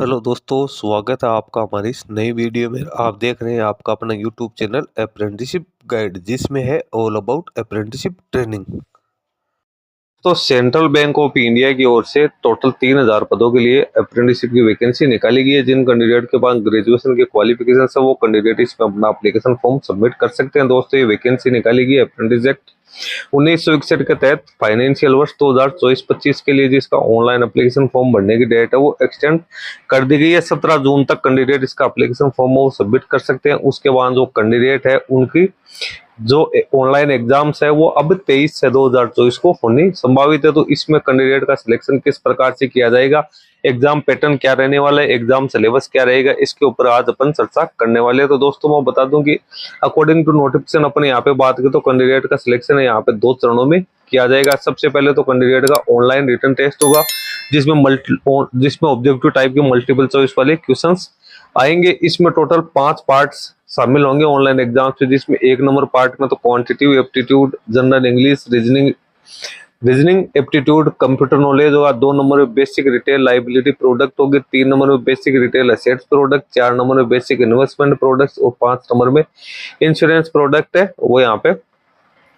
Hello दोस्तों, स्वागत है आपका हमारी इस नई वीडियो में। आप देख रहे हैं आपका अपना यूट्यूब चैनल अप्रेंटिसशिप गाइड, जिसमें है ऑल अबाउट अप्रेंटिसशिप ट्रेनिंग। तो सेंट्रल बैंक ऑफ इंडिया की ओर से टोटल 3000 पदों के लिए अप्रेंटिसशिप की वैकेंसी निकाली गई है। जिन कैंडिडेट के पास ग्रेजुएशन के क्वालिफिकेशन है वो कैंडिडेट इसमें अपना एप्लीकेशन फॉर्म सबमिट कर सकते हैं। दोस्तों, ये वैकेंसी निकाली गई अप्रेंटिस एक्ट 1961 के तहत फाइनेंशियल वर्ष 2024-25 के लिए जिसका ऑनलाइन एप्लीकेशन फॉर्म भरने की डेट है वो एक्सटेंड कर दी गई है। 17 जून तक कैंडिडेट इसका एप्लीकेशन फॉर्म वो सबमिट कर सकते हैं। उसके बाद जो कैंडिडेट है उनकी जो ऑनलाइन एग्जाम्स है वो अब 23 से 2024 को होनी संभावित है। तो इसमें कैंडिडेट का सिलेक्शन किस प्रकार से किया जाएगा, एग्जाम पैटर्न क्या रहने वाला है, एग्जाम सिलेबस क्या रहेगा, इसके ऊपर आज अपन चर्चा करने वाले हैं। तो दोस्तों, मैं बता दूं कि अकॉर्डिंग टू नोटिफिकेशन अपन यहाँ पे बात करें तो कैंडिडेट का सिलेक्शन है यहाँ पे 2 चरणों में किया जाएगा। सबसे पहले तो कैंडिडेट का ऑनलाइन रिटन टेस्ट होगा जिसमें ऑब्जेक्टिव टाइप के मल्टीपल चॉइस वाले क्वेश्चंस आएंगे। इसमें टोटल 5 पार्ट्स शामिल होंगे ऑनलाइन एग्जाम से, जिसमें 1 नंबर पार्ट में तो quantitative aptitude, general English, reasoning aptitude, computer knowledge होगा। 2 नंबर में बेसिक रिटेल लाइबिलिटी प्रोडक्ट होगी, 3 नंबर में basic retail assets product, 4 number में बेसिक इन्वेस्टमेंट प्रोडक्ट्स और 5 नंबर में इंश्योरेंस प्रोडक्ट है वो यहाँ पे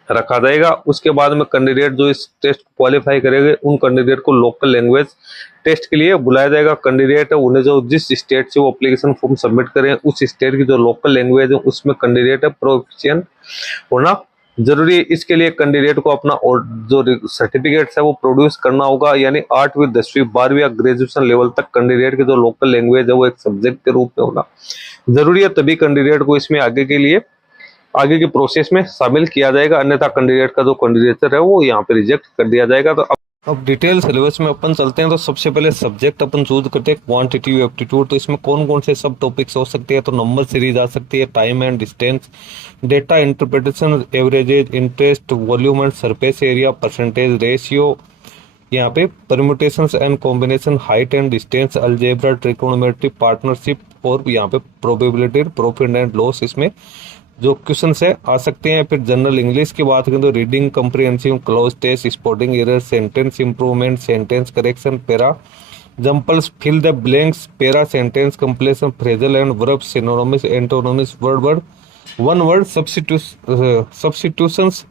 रखा जाएगा। उसके बाद में कैंडिडेट जो इस टेस्ट क्वालिफाई करेंगे उन कैंडिडेट को लोकल लैंग्वेज टेस्ट के लिए बुलाया जाएगा। कैंडिडेट है उन्हें जो जिस स्टेट से वो एप्लीकेशन फॉर्म सबमिट करें उस स्टेट की जो लोकल लैंग्वेज है उसमें कैंडिडेट है प्रोफिशिएंट होना जरूरी है। इसके लिए कैंडिडेट को अपना और जो सर्टिफिकेट्स है वो प्रोड्यूस करना होगा, यानी 8वीं 10वीं 12वीं या ग्रेजुएशन लेवल तक कैंडिडेट की जो लोकल लैंग्वेज है वो एक सब्जेक्ट के रूप में होना जरूरी है। तभी कैंडिडेट को इसमें आगे की प्रोसेस में शामिल किया जाएगा, अन्यथा कैंडिडेट का जो कैंडिडेचर है वो यहाँ पे रिजेक्ट कर दिया जाएगा। तो अब डिटेल सिलेबस में अपन चलते हैं। तो सबसे पहले सब्जेक्ट अपन चूज करते हैं क्वांटिटेटिव एप्टीट्यूड। तो इसमें कौन कौन से सब टॉपिक्स हो सकते हैं, तो नंबर सीरीज आ सकती है, time and distance, data interpretation, averages, interest, volume and surface area, percentage, ratio, यहाँ पे permutations and combination, height and distance, algebra, trigonometry, partnership और यहाँ पे प्रोबेबिलिटी, प्रॉफिट एंड लॉस इसमें जो क्वेश्चन है आ सकते हैं। फिर जनरल इंग्लिश की बात करें तो reading comprehensive, cloze test, spotting error, sentence improvement, sentence correction, para jumbles, fill the blanks, para sentence completion, phrasal and verb, synonyms, antonyms, word one word substitutions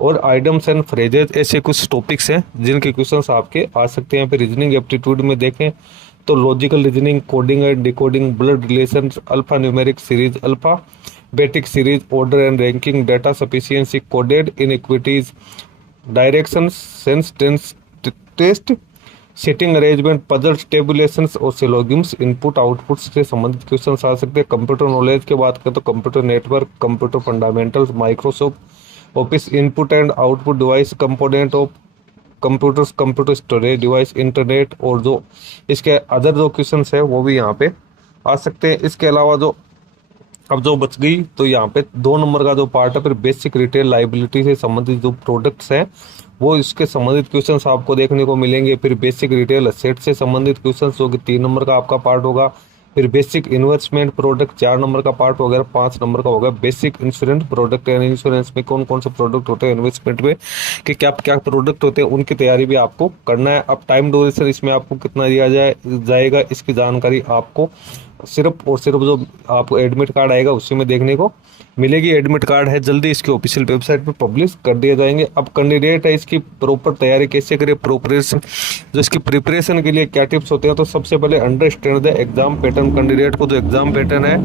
और आइटम्स एंड फ्रेजेज, ऐसे कुछ topics हैं जिनके questions आपके आ सकते हैं। फिर reasoning aptitude में देखें तो logical reasoning, coding and decoding, blood relation, alphanumeric series, alphabetic series, order and ranking, data sufficiency, coded inequities, direction, sense test, setting arrangement, puzzles, tabulations और सिलोगिम्स, इनपुट आउटपुट से संबंधित questions आ सकते हैं। Computer knowledge की बात करें तो computer network, computer fundamentals, Microsoft office, input and output device, component of computers, computer storage device, internet और जो इसके अदर जो क्वेश्चन है वो भी यहाँ पे आ सकते हैं। इसके अलावा जो बच गई तो यहाँ पे 2 नंबर का जो पार्ट है फिर बेसिक रिटेल लाइबिलिटी से संबंधित जो प्रोडक्ट्स हैं वो इसके संबंधित क्वेश्चंस आपको देखने को मिलेंगे। फिर बेसिक रिटेल एसेट से संबंधित क्वेश्चंस जो कि 3 नंबर का आपका पार्ट होगा। फिर बेसिक इन्वेस्टमेंट प्रोडक्ट 4 नंबर का पार्ट वगैरह 5 नंबर का होगा। बेसिक इंश्योरेंस प्रोडक्ट, यानी इंश्योरेंस में कौन कौन से प्रोडक्ट होते हैं, इन्वेस्टमेंट में कि क्या क्या प्रोडक्ट होते हैं, उनकी तैयारी भी आपको करना है। अब टाइम ड्यूरेशन इसमें आपको कितना दिया जाएगा इसकी जानकारी आपको सिर्फ और सिर्फ जो आपको एडमिट कार्ड आएगा उसी में देखने को मिलेगी। एडमिट कार्ड है जल्दी इसकी ऑफिशियल वेबसाइट पर पब्लिश कर दिए जाएंगे। अब कैंडिडेट है इसकी प्रॉपर तैयारी कैसे करे, प्रोपरेशन जो इसकी प्रिपरेशन के लिए क्या टिप्स होते हैं, तो सबसे पहले understand the exam pattern. Candidate को जो एग्जाम पैटर्न है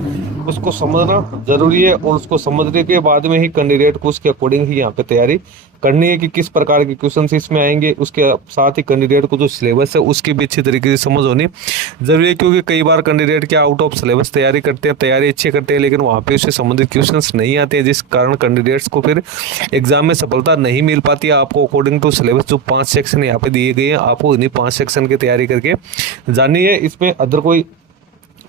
उसको समझना जरूरी है और उसको समझने के बाद में ही कैंडिडेट को उसके अकॉर्डिंग ही यहाँ पे तैयारी करनी है कि किस प्रकार के क्वेश्चन इसमें आएंगे। उसके साथ ही कैंडिडेट को जो सिलेबस है उसकी भी अच्छी तरीके से समझ होनी जरूरी है, क्योंकि कई बार कैंडिडेट क्या आउट ऑफ सिलेबस तैयारी करते हैं, तैयारी अच्छी करते हैं, लेकिन वहाँ पे उससे संबंधित क्वेश्चंस नहीं आते हैं, जिस कारण कैंडिडेट्स को फिर एग्जाम में सफलता नहीं मिल पाती है। आपको अकॉर्डिंग टू सिलेबस जो 5 सेक्शन यहाँ पे दिए गए हैं आपको इन्हीं 5 सेक्शन की तैयारी करके जानी है। इसमें अदर कोई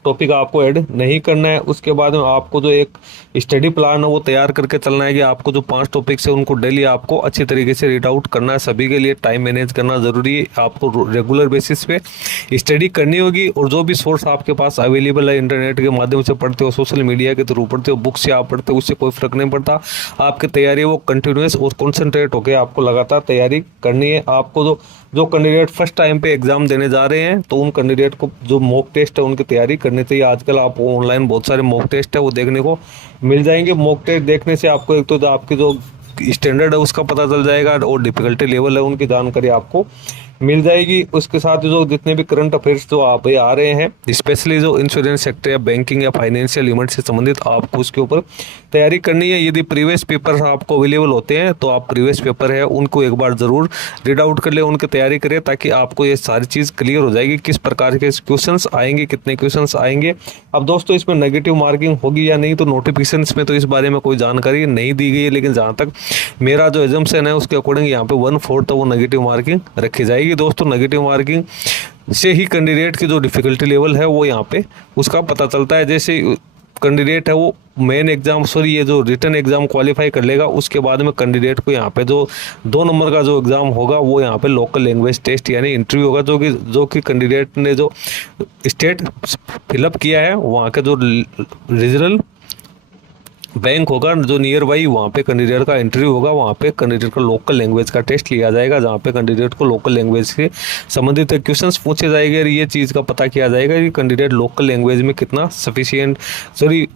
टॉपिक आपको ऐड नहीं करना है। उसके बाद में आपको जो एक स्टडी प्लान है वो तैयार करके चलना है कि आपको जो 5 टॉपिक्स है उनको डेली आपको अच्छी तरीके से रीड आउट करना है। सभी के लिए टाइम मैनेज करना जरूरी है। आपको रेगुलर बेसिस पे स्टडी करनी होगी और जो भी सोर्स आपके पास अवेलेबल है, इंटरनेट के माध्यम से पढ़ते हो, सोशल मीडिया के थ्रू पढ़ते हो, बुक से आप पढ़ते हो, उससे कोई फर्क नहीं पड़ता। आपकी तैयारी वो कंटिन्यूस और कॉन्सेंट्रेट होकर आपको लगातार तैयारी करनी है। आपको जो जो कैंडिडेट फर्स्ट टाइम पे एग्जाम देने जा रहे हैं तो उन कैंडिडेट को जो मॉक टेस्ट है उनकी तैयारी करनी चाहिए। आजकल आप ऑनलाइन बहुत सारे मॉक टेस्ट है वो देखने को मिल जाएंगे। मॉक टेस्ट देखने से आपको एक तो आपकी जो स्टैंडर्ड है उसका पता चल जाएगा और डिफिकल्टी लेवल है उनकी जानकारी आपको मिल जाएगी। उसके साथ जो जितने भी करंट अफेयर्स जो आप ये आ रहे हैं, स्पेशली जो इंश्योरेंस सेक्टर या बैंकिंग या फाइनेंशियल इवेंट से संबंधित, आपको उसके ऊपर तैयारी करनी है। यदि प्रीवियस पेपर आपको अवेलेबल होते हैं तो आप प्रीवियस पेपर है उनको एक बार ज़रूर रीड आउट कर ले, उनकी तैयारी करें, ताकि आपको ये सारी चीज़ क्लियर हो जाएगी किस प्रकार के क्वेश्चन आएंगे, कितने क्वेश्चन आएंगे। अब दोस्तों इसमें नेगेटिव मार्किंग होगी या नहीं तो नोटिफिकेशन में तो इस बारे में कोई जानकारी नहीं दी गई है, लेकिन जहाँ तक मेरा जो एजम्पशन है उसके अकॉर्डिंग यहाँ पे 1/4 तो वो नेगेटिव मार्किंग रखी जाएगी। दोस्तों नेगेटिव मार्किंग से ही कैंडिडेट की जो डिफिकल्टी लेवल है वो यहाँ पे उसका पता चलता है। जैसे कैंडिडेट है वो मेन एग्जाम ये जो रिटन एग्जाम क्वालिफाई कर लेगा, उसके बाद में कैंडिडेट को यहाँ पे जो 2 नंबर का जो एग्जाम होगा वो यहाँ पे लोकल लैंग्वेज टेस्ट यानी इंटरव्यू होगा, जो कि कैंडिडेट ने जो स्टेट फिलअप किया है वहाँ के जो रीजनल बैंक होगा जो नियर बाई, वहाँ पे कैंडिडेट का इंटरव्यू होगा, वहाँ पे कैंडिडेट का लोकल लैंग्वेज का टेस्ट लिया जाएगा, जहाँ पे कैंडिडेट को लोकल लैंग्वेज से संबंधित क्वेश्चंस पूछे जाएंगे और ये चीज़ का पता किया जाएगा कि कैंडिडेट लोकल लैंग्वेज में कितना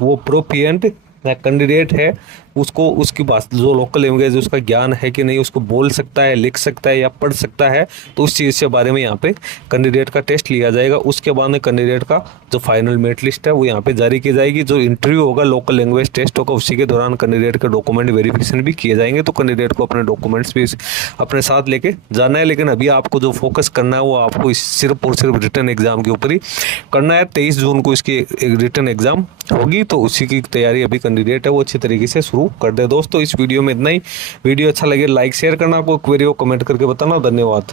वो प्रोफिशिएंट कैंडिडेट है, उसको उसकी भाषा जो लोकल लैंग्वेज उसका ज्ञान है कि नहीं, उसको बोल सकता है, लिख सकता है या पढ़ सकता है। तो उस चीज़ के बारे में यहाँ पे कैंडिडेट का टेस्ट लिया जाएगा। उसके बाद में कैंडिडेट का जो फाइनल मेरिट लिस्ट है वो यहाँ पे जारी की जाएगी। जो इंटरव्यू होगा लोकल लैंग्वेज टेस्ट होगा, उसी के दौरान कैंडिडेट के डॉक्यूमेंट वेरिफिकेशन भी किए जाएंगे। तो कैंडिडेट को अपने डॉक्यूमेंट्स भी अपने साथ लेके जाना है। लेकिन अभी आपको जो फोकस करना है वो आपको सिर्फ और सिर्फ रिटन एग्जाम के ऊपर ही करना है। 23 जून को इसकी रिटन एग्जाम होगी, तो उसी की तैयारी अभी कैंडिडेट है वो अच्छी तरीके से शुरू कर दे। दोस्तों इस वीडियो में इतना ही। वीडियो अच्छा लगे लाइक शेयर करना, कोई क्वेरी हो कमेंट करके बताना। धन्यवाद।